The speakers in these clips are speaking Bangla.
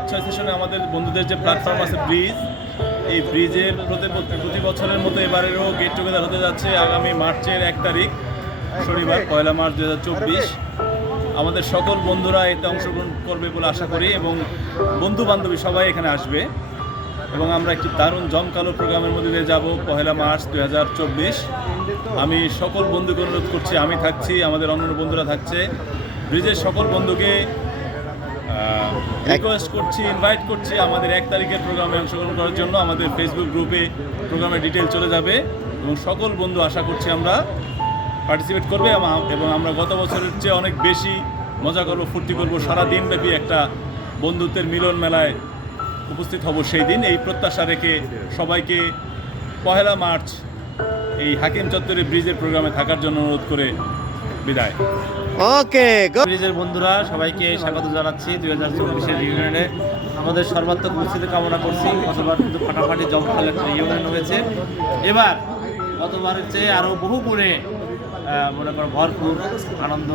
5-6 সেশনে আমাদের বন্ধুদের যে প্ল্যাটফর্ম আছে ব্রিজ, এই ব্রিজের প্রতি বছরের মতো এবারেরও গেট টুগেদার হতে যাচ্ছে আগামী মার্চের 1 তারিখ শনিবার 1 মার্চ 2024। আমাদের সকল বন্ধুরা এতে অংশগ্রহণ করবে বলে আশা করি এবং বন্ধু বান্ধবী সবাই এখানে আসবে এবং আমরা একটি দারুণ জমকালো প্রোগ্রামের মধ্যে দিয়ে যাব 1 মার্চ 2024। আমি সকল বন্ধুকে অনুরোধ করছি, আমি থাকছি, আমাদের অন্যান্য বন্ধুরা থাকছে, ব্রিজের সকল বন্ধুকে রিকোয়েস্ট করছি, ইনভাইট করছি আমাদের 1 তারিখের প্রোগ্রামে অংশগ্রহণ করার জন্য। আমাদের ফেসবুক গ্রুপে প্রোগ্রামের ডিটেল চলে যাবে এবং সকল বন্ধু আশা করছি আমরা পার্টিসিপেট করবে এবং আমরা গত বছরের চেয়ে অনেক বেশি মজা করব, ফুর্তি করব, সারাদিনব্যাপী একটা বন্ধুত্বের মিলন মেলায় উপস্থিত হব সেই দিন। এই প্রত্যাশা রেখে সবাইকে 1 মার্চ এই হাকিম চত্বরে ব্রিজের প্রোগ্রামে থাকার জন্য অনুরোধ করে বিদায়। ওকে, ব্রিজের বন্ধুরা সবাইকে স্বাগত জানাচ্ছি 2024-এর রিউনিয়নে। আমাদের সর্বাত্মক উপস্থিতি কামনা করছি। গতবার কিন্তু ফাটাফাটি জমকালো একটা রিউনিয়ন হয়েছে, এবার গতবারের চেয়ে আরও বহু গুণে মনে করো ভরপুর আনন্দ,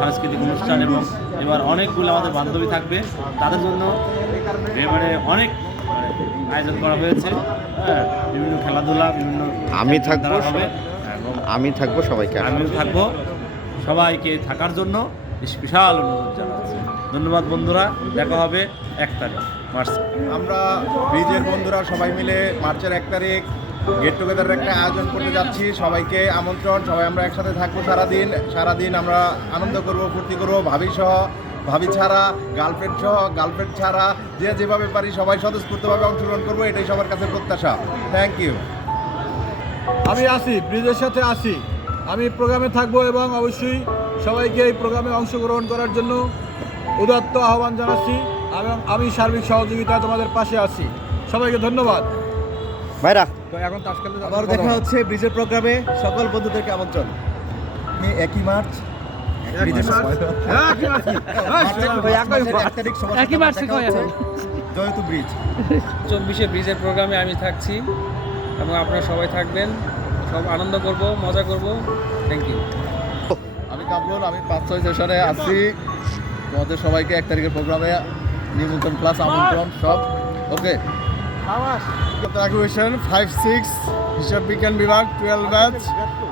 সাংস্কৃতিক অনুষ্ঠান এবং এবার অনেকগুলো আমাদের বান্ধবী থাকবে, তাদের জন্য এবারে অনেক আয়োজন করা হয়েছে। বিভিন্ন খেলাধুলা, বিভিন্ন আমি থাকবো সবাইকে, আমিও থাকবো, সবাইকে থাকার জন্য স্পেশাল অনুরোধ জানাচ্ছি। ধন্যবাদ বন্ধুরা, দেখা হবে 1 তারিখ মার্চ। আমরা ব্রিজের বন্ধুরা সবাই মিলে মার্চের 1 তারিখ গেট টুগেদারের একটা আয়োজন করতে যাচ্ছি। সবাইকে আমন্ত্রণ, সবাই আমরা একসাথে থাকবো সারাদিন আমরা আনন্দ করব, ফুর্তি করব, ভাবি ছাড়া, গার্লফ্রেন্ড ছাড়া, যেভাবে পারি সবাই স্বতঃস্ফূর্তভাবে অংশগ্রহণ করবো, এটাই সবার কাছে প্রত্যাশা। Thank you. আমি আসি, ব্রিজের সাথে আসি, আমি প্রোগ্রামে থাকবো এবং অবশ্যই সবাইকে এই প্রোগ্রামে অংশগ্রহণ করার জন্য উদাত্ত আহ্বান জানাচ্ছি এবং আমি সার্বিক সহযোগিতা তোমাদের পাশে আছি। সবাইকে ধন্যবাদ ভাইরা। এখন আবার দেখা হচ্ছে ব্রিজের প্রোগ্রামে, সকল বন্ধুদেরকে আমন্ত্রণ। 1 মার্চ জয়তু ব্রিজ 24-এ ব্রিজের প্রোগ্রামে আমি থাকছি এবং আপনারা সবাই থাকবেন, সব আনন্দ করব, মজা করব। Thank you. আমি কামরুল, আমি 5-6 সেশনে আছি। তোমাদের সবাইকে 1 তারিখের প্রোগ্রামে নিমন্ত্রণ প্লাস আমন্ত্রণ সব। ওকে, গ্রাজুয়েশন 5-6 হিসাব বিজ্ঞান বিভাগ 12 ব্যাচ।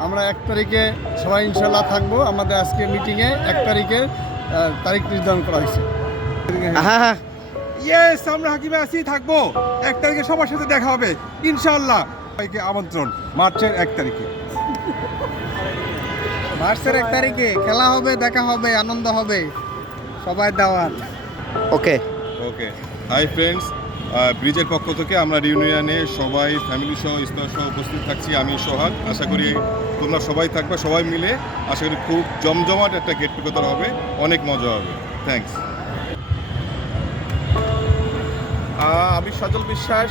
আমরা 1 তারিখে সবাই ইনশাল্লাহ থাকবো। আমাদের আজকে মিটিংয়ে 1 তারিখের তারিখ নির্ধারণ করা হয়েছে। হ্যাঁ, ইয়েস, আমরা হাকিমে আসি, থাকবো 1 তারিখে, সবার সাথে দেখা হবে ইনশাআল্লাহ। সবাইকে আমন্ত্রণ মার্চের 1 তারিখে। মার্চের 1 তারিখে খেলা হবে, দেখা হবে, আনন্দ হবে, সবাই দাওয়াত। ওকে। হাই ফ্রেন্ডস, ব্রিজের পক্ষ থেকে আমরা রিউনিয়নে সবাই ফ্যামিলি সহ স্তর সহ উপস্থিত থাকছি। আমি সোহাগ, আশা করি তোমরা সবাই থাকবে, সবাই মিলে আশা করি খুব জমজমাট একটা গেট টুগেদার হবে, অনেক মজা হবে। থ্যাংকস। আমি সজল বিশ্বাস,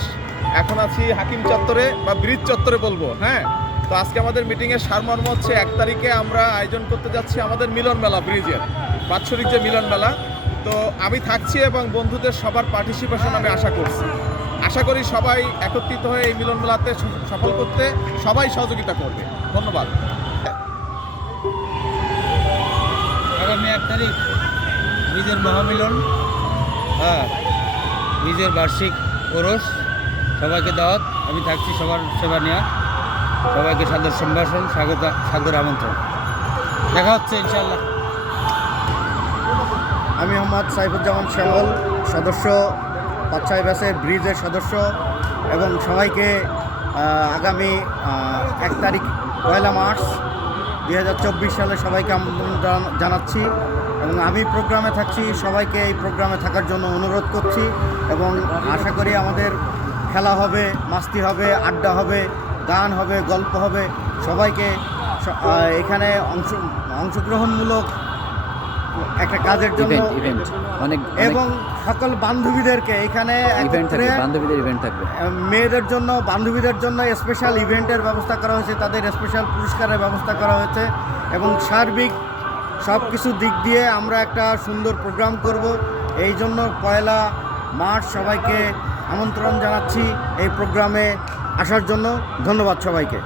এখন আছি হাকিম চত্বরে বা ব্রিজ চত্বরে বলবো। হ্যাঁ, তো আজকে আমাদের মিটিংয়ের সারমর্ম হচ্ছে 1 তারিখে আমরা আয়োজন করতে যাচ্ছি আমাদের মিলন মেলা, ব্রিজের বাৎসরিক যে মিলন মেলা। তো আমি থাকছি এবং বন্ধুদের সবার পার্টিসিপেশন আমি আশা করি সবাই একত্রিত হয়ে এই মিলন মেলাতে সফল করতে সবাই সহযোগিতা করবে। ধন্যবাদ। আগামী 1 তারিখ ব্রিজের মহামিলন, ব্রিজের বার্ষিক ওরস, সবাইকে দাওয়াত। আমি থাকছি সবার সেবা নেওয়া, সবাইকে সাদর সম্ভাষণ, সাদর আমন্ত্রণ। দেখা হচ্ছে ইনশাআল্লাহ। আমি মোহাম্মদ সাইফুজ্জামান শ্যামল, সদস্য 5-6 ব্যাচের ব্রিজের সদস্য, এবং সবাইকে আগামী 1 তারিখ 1 মার্চ 2024 সালে সবাইকে আমন্ত্রণ জানাচ্ছি এবং আমি প্রোগ্রামে থাকছি। সবাইকে এই প্রোগ্রামে থাকার জন্য অনুরোধ করছি এবং আশা করি আমাদের খেলা হবে, মাস্তি হবে, আড্ডা হবে, গান হবে, গল্প হবে। সবাইকে এখানে অংশগ্রহণমূলক একটা কাজের জন্য এবং সকল বান্ধবীদেরকে এখানে বান্ধবীদের ইভেন্ট থাকবে, মেয়েদের জন্য, বান্ধবীদের জন্য স্পেশাল ইভেন্টের ব্যবস্থা করা হয়েছে, তাদের স্পেশাল পুরস্কারের ব্যবস্থা করা হয়েছে এবং সার্বিক সব কিছু দিক দিয়ে আমরা একটা সুন্দর প্রোগ্রাম করব। এই জন্য 1 মার্চ সবাইকে আমন্ত্রণ জানাচ্ছি এই প্রোগ্রামে আসার জন্য। ধন্যবাদ সবাইকে।